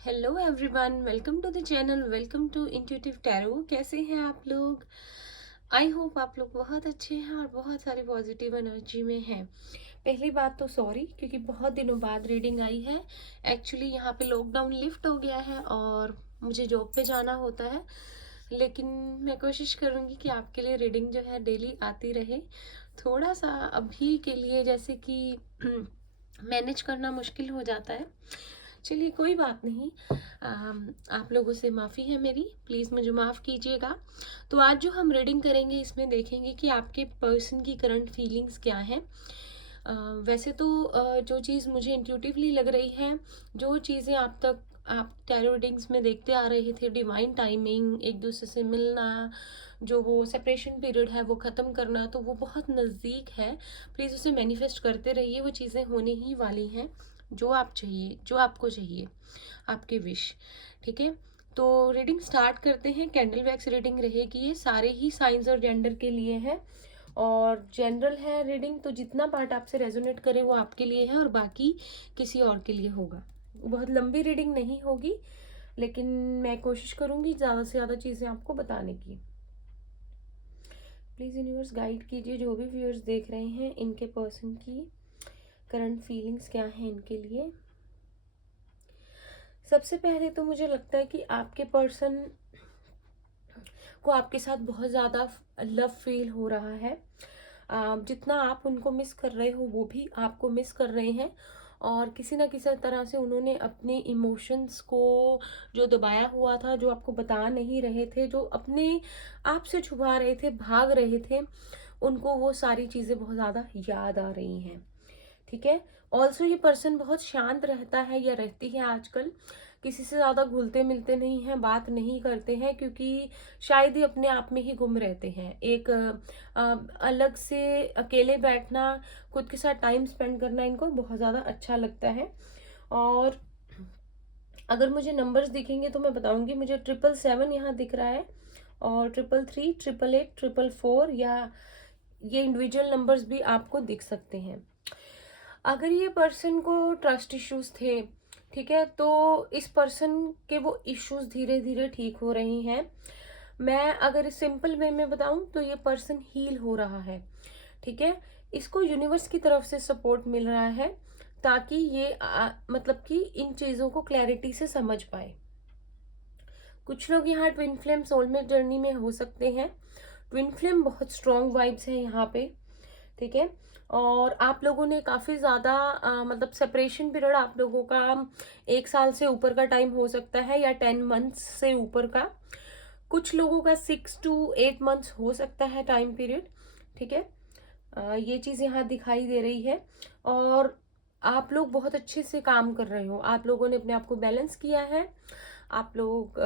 Hello everyone, welcome to the channel, welcome to intuitive tarot. कैसे हैं आप लोग? आई होप आप लोग बहुत अच्छे हैं और बहुत सारी पॉजिटिव एनर्जी में हैं। पहली बात तो सॉरी, क्योंकि बहुत दिनों बाद रीडिंग आई है। एक्चुअली यहाँ पे लॉकडाउन लिफ्ट हो गया है और मुझे जॉब पे जाना होता है, लेकिन मैं कोशिश करूँगी कि आपके लिए रीडिंग जो है डेली आती रहे। थोड़ा सा अभी के लिए जैसे कि मैनेज करना मुश्किल हो जाता है। चलिए कोई बात नहीं। आप लोगों से माफ़ी है मेरी, प्लीज़ मुझे माफ़ कीजिएगा। तो आज जो हम रीडिंग करेंगे इसमें देखेंगे कि आपके पर्सन की करंट फीलिंग्स क्या हैं। वैसे तो जो चीज़ मुझे इंट्यूटिवली लग रही है, जो चीज़ें आप टैरो रीडिंग्स में देखते आ रहे थे, डिवाइन टाइमिंग, एक दूसरे से मिलना, जो वो सेपरेशन पीरियड है वो ख़त्म करना, तो वो बहुत नज़दीक है। प्लीज़ उसे मैनिफेस्ट करते रहिए, वो चीज़ें होने ही वाली हैं। जो आप चाहिए, जो आपको चाहिए, आपके विश। ठीक है, तो रीडिंग स्टार्ट करते हैं। कैंडल वैक्स रीडिंग रहेगी, ये सारे ही साइंस और जेंडर के लिए है और जनरल है रीडिंग, तो जितना पार्ट आपसे रेजोनेट करे वो आपके लिए है और बाकी किसी और के लिए होगा। बहुत लंबी रीडिंग नहीं होगी, लेकिन मैं कोशिश करूंगी ज़्यादा से ज़्यादा चीज़ें आपको बताने की। प्लीज़ यूनिवर्स गाइड कीजिए जो भी व्यूअर्स देख रहे हैं, इनके पर्सन की करंट फीलिंग्स क्या हैं इनके लिए। सबसे पहले तो मुझे लगता है कि आपके पर्सन को आपके साथ बहुत ज़्यादा लव फील हो रहा है। जितना आप उनको मिस कर रहे हो वो भी आपको मिस कर रहे हैं और किसी ना किसी तरह से उन्होंने अपने इमोशंस को जो दबाया हुआ था, जो आपको बता नहीं रहे थे, जो अपने आप से छुपा रहे थे, भाग रहे थे, उनको वो सारी चीज़ें बहुत ज़्यादा याद आ रही हैं। ठीक है, ऑल्सो ये पर्सन बहुत शांत रहता है या रहती है आजकल। किसी से ज़्यादा घुलते मिलते नहीं हैं, बात नहीं करते हैं, क्योंकि शायद ही अपने आप में ही गुम रहते हैं। एक अलग से अकेले बैठना, खुद के साथ टाइम स्पेंड करना इनको बहुत ज़्यादा अच्छा लगता है। और अगर मुझे नंबर्स दिखेंगे तो मैं बताऊंगी। मुझे 777 यहाँ दिख रहा है और 333, 888, 444, या ये इंडिविजुअल नंबर्स भी आपको दिख सकते हैं। अगर ये पर्सन को ट्रस्ट इश्यूज थे, ठीक है, तो इस पर्सन के वो इश्यूज धीरे धीरे ठीक हो रहे हैं। मैं अगर सिंपल वे में बताऊं तो ये पर्सन हील हो रहा है। ठीक है, इसको यूनिवर्स की तरफ से सपोर्ट मिल रहा है ताकि ये मतलब कि इन चीज़ों को क्लैरिटी से समझ पाए। कुछ लोग यहाँ ट्विन फ्लेम सोलमेट जर्नी में हो सकते हैं। ट्विन फ्लेम बहुत स्ट्रॉन्ग वाइब्स है यहाँ पे। ठीक है, और आप लोगों ने काफ़ी ज़्यादा मतलब सेपरेशन पीरियड आप लोगों का 1 साल से ऊपर का टाइम हो सकता है या 10 मंथ्स से ऊपर का। कुछ लोगों का 6 to 8 मंथ्स हो सकता है टाइम पीरियड। ठीक है, ये चीज़ यहाँ दिखाई दे रही है और आप लोग बहुत अच्छे से काम कर रहे हो। आप लोगों ने अपने आप को बैलेंस किया है। आप लोग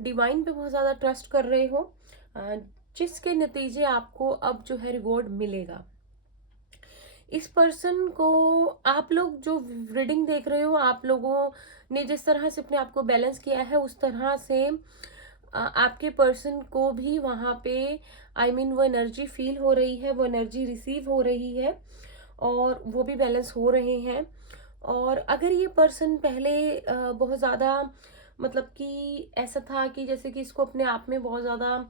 डिवाइन पे बहुत ज़्यादा ट्रस्ट कर रहे हो, जिसके नतीजे आपको अब जो है रिवॉर्ड मिलेगा। इस पर्सन को आप लोग जो रीडिंग देख रहे हो, आप लोगों ने जिस तरह से अपने आप को बैलेंस किया है उस तरह से आपके पर्सन को भी वहाँ पे वो एनर्जी फील हो रही है, वो एनर्जी रिसीव हो रही है और वो भी बैलेंस हो रहे हैं। और अगर ये पर्सन पहले बहुत ज़्यादा मतलब कि ऐसा था कि जैसे कि इसको अपने आप में बहुत ज़्यादा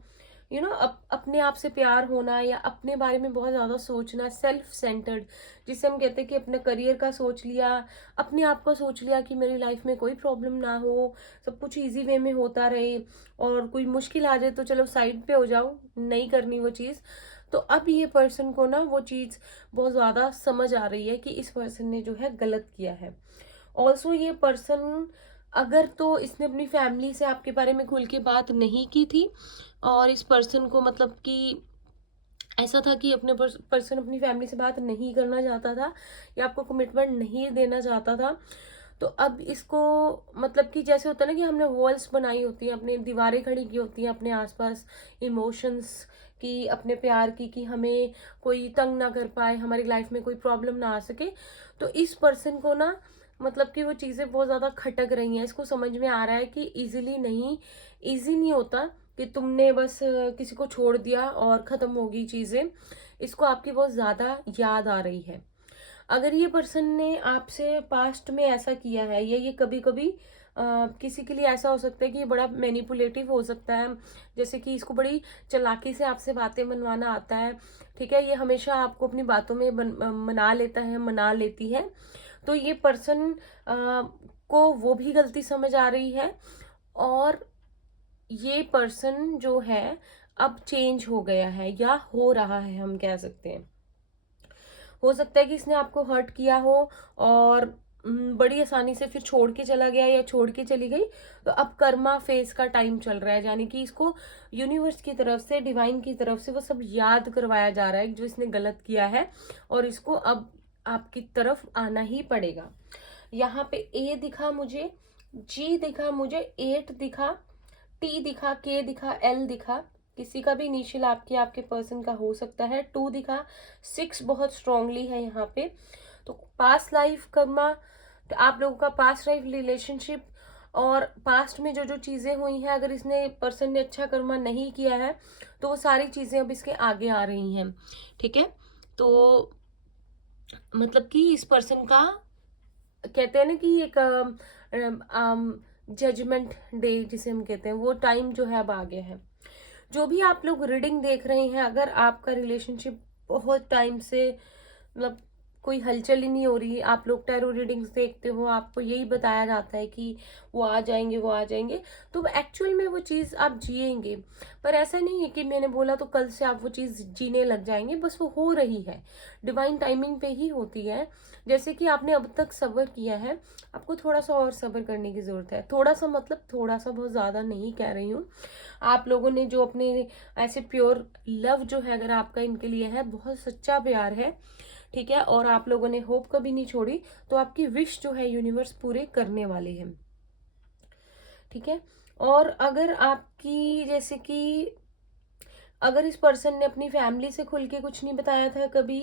अपने आप से प्यार होना या अपने बारे में बहुत ज़्यादा सोचना, सेल्फ सेंटर्ड, जिसे हम कहते हैं कि अपने करियर का सोच लिया, अपने आप का सोच लिया कि मेरी लाइफ में कोई प्रॉब्लम ना हो, सब कुछ इजी वे में होता रहे और कोई मुश्किल आ जाए तो चलो साइड पे हो जाओ, नहीं करनी वो चीज़। तो अब ये पर्सन को ना वो चीज़ बहुत ज़्यादा समझ आ रही है कि इस पर्सन ने जो है गलत किया है। ऑल्सो ये पर्सन, अगर तो इसने अपनी फैमिली से आपके बारे में खुल के बात नहीं की थी और इस पर्सन को मतलब कि ऐसा था कि अपने पर्सन अपनी फैमिली से बात नहीं करना चाहता था या आपको कमिटमेंट नहीं देना चाहता था, तो अब इसको मतलब कि जैसे होता है ना कि हमने वॉल्स बनाई होती हैं, अपनी दीवारें खड़ी की होती हैं अपने आसपास इमोशंस की, अपने प्यार की, कि हमें कोई तंग ना कर पाए, हमारी लाइफ में कोई प्रॉब्लम ना आ सके। तो इस पर्सन को ना मतलब कि वो चीज़ें बहुत ज़्यादा खटक रही हैं। इसको समझ में आ रहा है कि इजी नहीं होता कि तुमने बस किसी को छोड़ दिया और ख़त्म हो गई चीज़ें। इसको आपकी बहुत ज़्यादा याद आ रही है। अगर ये पर्सन ने आपसे पास्ट में ऐसा किया है या ये कभी कभी किसी के लिए ऐसा हो सकता है कि ये बड़ा मैनिपुलेटिव हो सकता है, जैसे कि इसको बड़ी चालाकी से आपसे बातें मनवाना आता है। ठीक है, ये हमेशा आपको अपनी बातों में मना लेता है, मना लेती है। तो ये पर्सन को वो भी गलती समझ आ रही है, और ये पर्सन जो है अब चेंज हो गया है या हो रहा है, हम कह सकते हैं। हो सकता है कि इसने आपको हर्ट किया हो और बड़ी आसानी से फिर छोड़ के चला गया या छोड़ के चली गई। तो अब कर्मा फेज का टाइम चल रहा है, यानी कि इसको यूनिवर्स की तरफ से, डिवाइन की तरफ से वो सब याद करवाया जा रहा है जो इसने गलत किया है, और इसको अब आपकी तरफ आना ही पड़ेगा। यहाँ पे ए दिखा मुझे, जी दिखा मुझे, 8 दिखा, टी दिखा, के दिखा, एल दिखा। किसी का भी इनिशियल आपके पर्सन का हो सकता है। 2 दिखा, 6 बहुत स्ट्रांगली है यहाँ पे। तो पास्ट लाइफ कर्मा, आप लोगों का पास्ट लाइफ रिलेशनशिप और पास्ट में जो जो चीजें हुई हैं, अगर इसने पर्सन ने अच्छा कर्मा नहीं किया है तो वो सारी चीजें अब इसके आगे आ रही हैं। ठीक है, तो मतलब कि इस पर्सन का, कहते हैं ना कि एक जजमेंट डे जिसे हम कहते हैं, वो टाइम जो है अब आ गया है। जो भी आप लोग रीडिंग देख रहे हैं, अगर आपका रिलेशनशिप बहुत टाइम से मतलब कोई हलचल ही नहीं हो रही, आप लोग टैरो रीडिंग्स देखते हो, आपको यही बताया जाता है कि वो आ जाएंगे, वो आ जाएंगे, तो एक्चुअल में वो चीज़ आप जिएंगे। पर ऐसा नहीं है कि मैंने बोला तो कल से आप वो चीज़ जीने लग जाएंगे, बस वो हो रही है, डिवाइन टाइमिंग पे ही होती है। जैसे कि आपने अब तक सब्र किया है, आपको थोड़ा सा और सब्र करने की ज़रूरत है। थोड़ा सा मतलब थोड़ा सा, बहुत ज़्यादा नहीं कह रही हूँ। आप लोगों ने जो अपने ऐसे प्योर लव जो है, अगर आपका इनके लिए है, बहुत सच्चा प्यार है, ठीक है, और आप लोगों ने होप कभी नहीं छोड़ी, तो आपकी विश जो है यूनिवर्स पूरे करने वाले हैं। ठीक है, और अगर आपकी, जैसे कि अगर इस पर्सन ने अपनी फैमिली से खुल के कुछ नहीं बताया था कभी,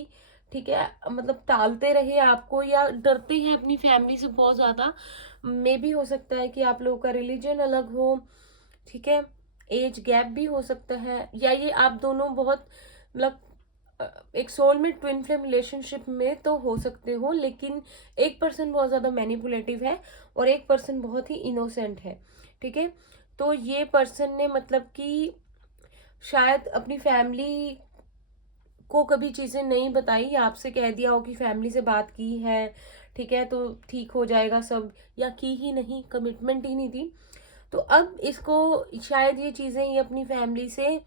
ठीक है, मतलब टालते रहे आपको या डरते हैं अपनी फैमिली से बहुत ज्यादा, मे भी हो सकता है कि आप लोगों का रिलीजन अलग हो, ठीक है, एज गैप भी हो सकता है, या ये आप दोनों बहुत मतलब एक सोलमेट ट्विन फ्लेम रिलेशनशिप में तो हो सकते हो, लेकिन एक पर्सन बहुत ज्यादा मैनिपुलेटिव है और एक पर्सन बहुत ही इनोसेंट है। ठीक है, तो ये पर्सन ने मतलब कि शायद अपनी फैमिली को कभी चीजें नहीं बताई, आपसे कह दिया हो कि फैमिली से बात की है, ठीक है, तो ठीक हो जाएगा सब, या की ही नहीं, कमिटमेंट ही नहीं थी। तो अब इसको शायद ये चीजें ये अपनी फैमिली से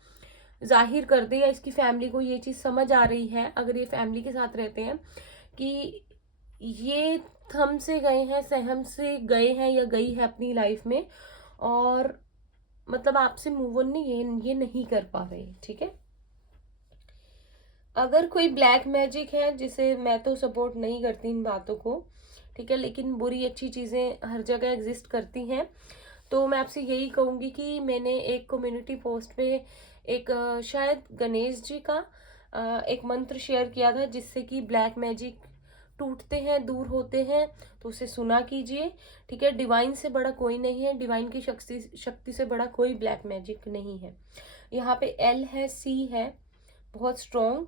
जाहिर कर दे, या इसकी फैमिली को ये चीज समझ आ रही है, अगर ये फैमिली के साथ रहते हैं, कि ये थम से गए हैं, सहम से गए हैं या गई है अपनी लाइफ में, और मतलब आपसे मूव ऑन नहीं, ये नहीं कर पा रहे। ठीक है, अगर कोई ब्लैक मैजिक है, जिसे मैं तो सपोर्ट नहीं करती इन बातों को, ठीक है, लेकिन बुरी अच्छी चीजें हर जगह एग्जिस्ट करती हैं, तो मैं आपसे यही कहूंगी कि मैंने एक कम्युनिटी पोस्ट पे एक शायद गणेश जी का एक मंत्र शेयर किया था, जिससे कि ब्लैक मैजिक टूटते हैं, दूर होते हैं, तो उसे सुना कीजिए। ठीक है, डिवाइन से बड़ा कोई नहीं है, डिवाइन की शक्ति से बड़ा कोई ब्लैक मैजिक नहीं है। यहाँ पे एल है, सी है, बहुत स्ट्रॉन्ग,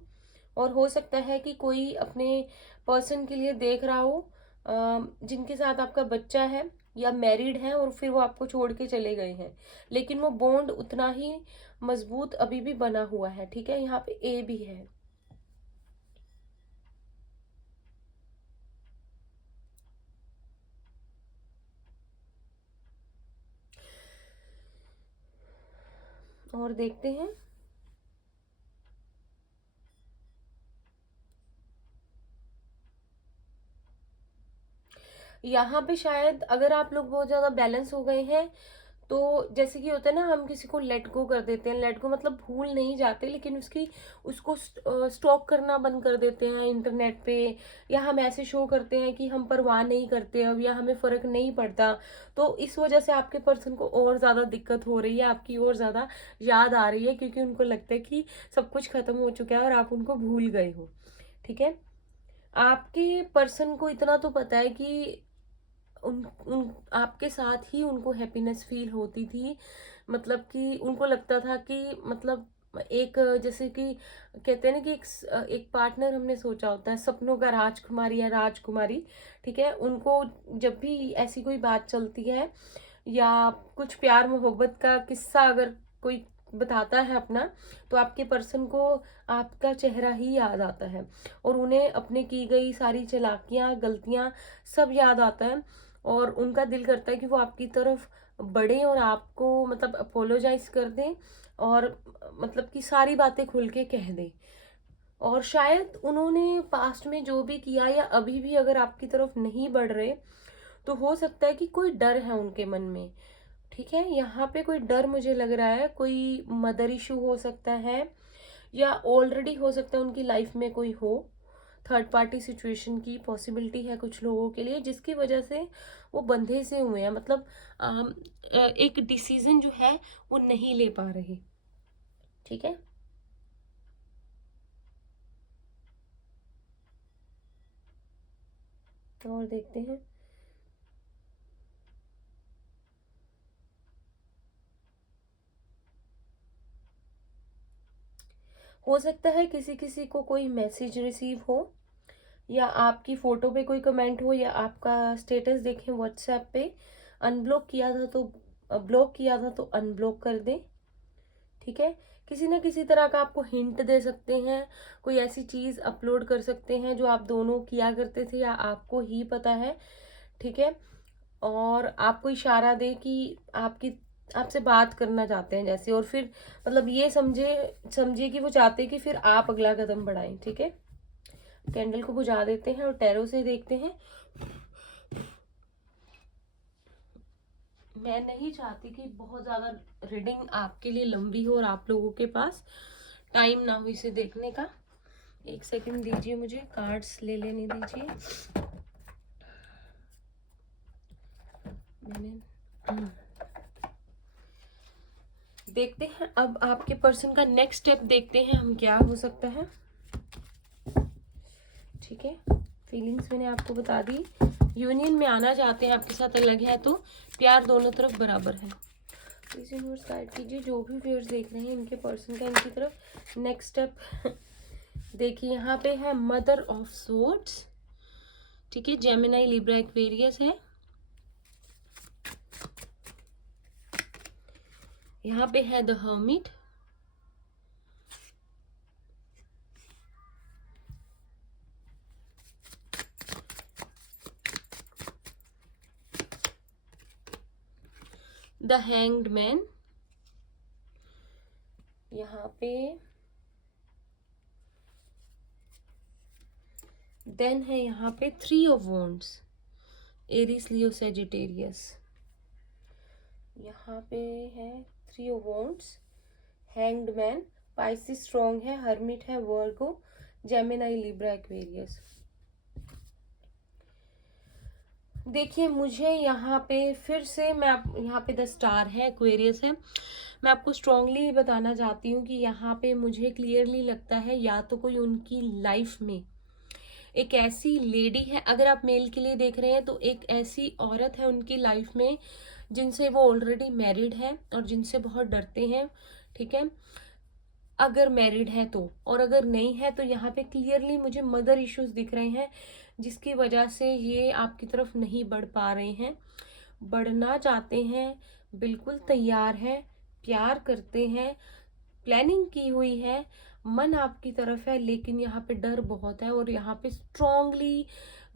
और हो सकता है कि कोई अपने पर्सन के लिए देख रहा हो जिनके साथ आपका बच्चा है या मैरिड है, और फिर वो आपको छोड़ के चले गए हैं, लेकिन वो बॉन्ड उतना ही मजबूत अभी भी बना हुआ है। ठीक है, यहाँ पे ए भी है। और देखते हैं, यहाँ पे शायद अगर आप लोग बहुत ज्यादा बैलेंस हो गए हैं, तो जैसे कि होता है ना, हम किसी को लेट गो कर देते हैं, लेट गो मतलब भूल नहीं जाते, लेकिन उसको स्टॉक करना बंद कर देते हैं इंटरनेट पे, या हम ऐसे शो करते हैं कि हम परवाह नहीं करते अब, या हमें फर्क नहीं पड़ता। तो इस वजह से आपके पर्सन को और ज्यादा दिक्कत हो रही है, आपकी और ज्यादा याद आ रही है, क्योंकि उनको लगता है कि सब कुछ खत्म हो चुका है और आप उनको भूल गए हो। ठीक है, आपके पर्सन को इतना तो पता है कि उन आपके साथ ही उनको हैप्पीनेस फील होती थी, मतलब कि उनको लगता था कि मतलब एक जैसे कि कहते हैं ना कि एक पार्टनर हमने सोचा होता है, सपनों का राजकुमारी या राजकुमारी, ठीक है, उनको जब भी ऐसी कोई बात चलती है या कुछ प्यार मोहब्बत का किस्सा अगर कोई बताता है अपना, तो आपके पर्सन को आपका चेहरा ही याद आता है और उन्हें अपने की गई सारी चालाकियां गलतियां सब याद आता है और उनका दिल करता है कि वो आपकी तरफ बढ़े और आपको मतलब अपोलोजाइज कर दें और मतलब कि सारी बातें खुल के कह दें। और शायद उन्होंने पास्ट में जो भी किया या अभी भी अगर आपकी तरफ नहीं बढ़ रहे, तो हो सकता है कि कोई डर है उनके मन में, ठीक है। यहाँ पे कोई डर मुझे लग रहा है, कोई मदर इशू हो सकता है या ऑलरेडी हो सकता है उनकी लाइफ में कोई हो, थर्ड पार्टी सिचुएशन की पॉसिबिलिटी है कुछ लोगों के लिए, जिसकी वजह से वो बंधे से हुए हैं, मतलब एक डिसीजन जो है वो नहीं ले पा रहे, ठीक है। और देखते हैं, हो सकता है किसी किसी को कोई मैसेज रिसीव हो या आपकी फोटो पे कोई कमेंट हो या आपका स्टेटस देखें व्हाट्सएप पे, अनब्लॉक किया था तो ब्लॉक किया था तो अनब्लॉक कर दें, ठीक है। किसी ना किसी तरह का आपको हिंट दे सकते हैं, कोई ऐसी चीज अपलोड कर सकते हैं जो आप दोनों किया करते थे या आपको ही पता है, ठीक है। और आपको इशारा दे कि आपकी आपसे बात करना चाहते हैं जैसे, और फिर मतलब ये समझिए कि वो चाहते हैं कि फिर आप अगला कदम बढ़ाएं, ठीक है। कैंडल को बुझा देते हैं और टैरो से देखते हैं। मैं नहीं चाहती कि बहुत ज़्यादा रीडिंग आपके लिए लंबी हो और आप लोगों के पास टाइम ना हो इसे देखने का। एक सेकंड दीजिए, मुझे कार्ड्स ले लेने दीजिए। मैंने देखते हैं अब आपके पर्सन का नेक्स्ट स्टेप, देखते हैं हम क्या हो सकता है, ठीक है। फीलिंग्स मैंने आपको बता दी, यूनियन में आना चाहते हैं आपके साथ, अलग है तो प्यार दोनों तरफ बराबर है। प्लीज यूनिवर्स गाइड कीजिए जो भी व्यूअर्स देख रहे हैं इनके पर्सन का इनकी तरफ नेक्स्ट स्टेप। देखिए यहाँ पे है मदर ऑफ सोर्ड्स, ठीक है, जेमिनाई लिब्रा एक्वेरियस है। यहाँ पे है the hermit, the hanged man, यहाँ पे देन है यहाँ पे three of wands, Aries Leo Sagittarius, यहाँ पे है three of wands, hanged man, Pisces strong है, हर्मिट है, वर्गो, जेमिनाई लिब्रा एक्वेरियस। देखिए मुझे यहाँ पे फिर से यहाँ पे द स्टार है, एक्वेरियस है। मैं आपको स्ट्रांगली बताना चाहती हूँ कि यहाँ पे मुझे क्लियरली लगता है या तो कोई उनकी लाइफ में एक ऐसी लेडी है, अगर आप मेल के लिए देख रहे हैं तो एक ऐसी औरत है उनकी लाइफ में जिनसे वो ऑलरेडी मैरिड है और जिनसे बहुत डरते हैं, ठीक है, अगर मैरिड है तो। और अगर नहीं है तो यहाँ पे क्लियरली मुझे मदर इश्यूज दिख रहे हैं जिसकी वजह से ये आपकी तरफ नहीं बढ़ पा रहे हैं। बढ़ना चाहते हैं, बिल्कुल तैयार है, प्यार करते हैं, प्लानिंग की हुई है, मन आपकी तरफ है, लेकिन यहाँ पे डर बहुत है और यहाँ पे स्ट्रांगली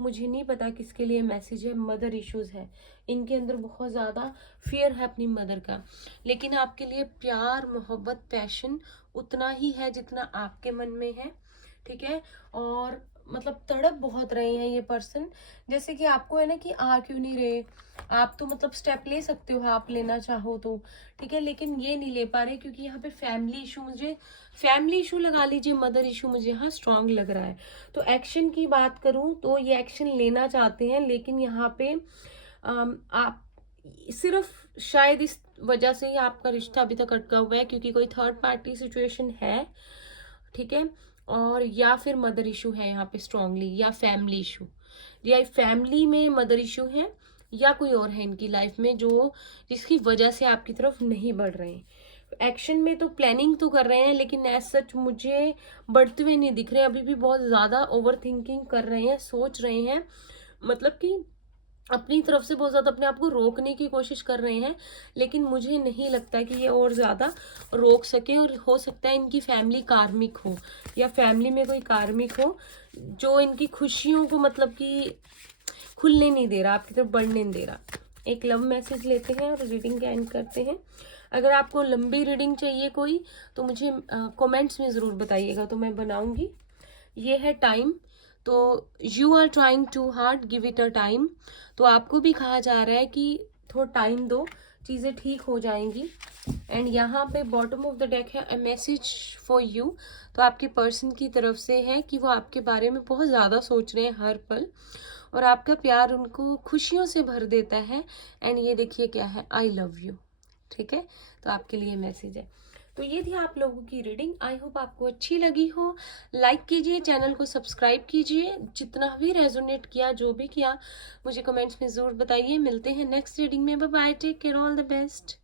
मुझे नहीं पता किसके लिए मैसेज है, मदर इश्यूज है इनके अंदर, बहुत ज़्यादा फियर है अपनी मदर का। लेकिन आपके लिए प्यार मोहब्बत पैशन उतना ही है जितना आपके मन में है, ठीक है। और मतलब तड़प बहुत रहे हैं ये पर्सन, जैसे कि आपको है ना कि आ क्यों नहीं रहे, आप तो मतलब स्टेप ले सकते हो, आप लेना चाहो तो, ठीक है, लेकिन ये नहीं ले पा रहे क्योंकि यहाँ पे फैमिली इशू, मुझे फैमिली इशू लगा लीजिए, मदर इशू मुझे यहाँ स्ट्रांग लग रहा है। तो एक्शन की बात करूँ तो ये एक्शन लेना चाहते हैं, लेकिन यहाँ पे आप सिर्फ शायद इस वजह से ही आपका रिश्ता अभी तक अटका हुआ है क्योंकि कोई थर्ड पार्टी सिचुएशन है, ठीक है, और या फिर मदर इशू है यहाँ पे स्ट्रांगली, या फैमिली इशू, या फैमिली में मदर इशू है, या कोई और है इनकी लाइफ में जो जिसकी वजह से आपकी तरफ नहीं बढ़ रहे हैं। एक्शन में तो प्लानिंग तो कर रहे हैं, लेकिन एज सच मुझे बढ़ते हुए नहीं दिख रहे हैं। अभी भी बहुत ज़्यादा ओवर थिंकिंग कर रहे हैं, सोच रहे हैं, मतलब कि अपनी तरफ से बहुत ज़्यादा अपने आप को रोकने की कोशिश कर रहे हैं, लेकिन मुझे नहीं लगता कि ये और ज़्यादा रोक सके। और हो सकता है इनकी फैमिली कार्मिक हो, या फैमिली में कोई कार्मिक हो जो इनकी खुशियों को मतलब कि खुलने नहीं दे रहा, आपकी तरफ बढ़ने नहीं दे रहा। एक लव मैसेज लेते हैं और रीडिंग का एंड करते हैं। अगर आपको लंबी रीडिंग चाहिए कोई, तो मुझे कमेंट्स में ज़रूर बताइएगा, तो मैं बनाऊंगी। ये है टाइम, तो you are trying too hard, give it a time. तो आपको भी कहा जा रहा है कि थोड़ा टाइम दो, चीज़ें ठीक हो जाएंगी। एंड यहाँ पे बॉटम ऑफ द डेक है अ मैसेज फॉर यू। तो आपके पर्सन की तरफ से है कि वो आपके बारे में बहुत ज़्यादा सोच रहे हैं हर पल, और आपका प्यार उनको खुशियों से भर देता है। एंड ये देखिए क्या है, आई लव यू। ठीक है, तो आपके लिए मैसेज है। तो ये थी आप लोगों की रीडिंग। आई होप आपको अच्छी लगी हो। लाइक कीजिए, चैनल को सब्सक्राइब कीजिए। जितना भी रेजोनेट किया, जो भी किया, मुझे कमेंट्स में ज़रूर बताइए। मिलते हैं नेक्स्ट रीडिंग में। Bye bye, take care, all the best.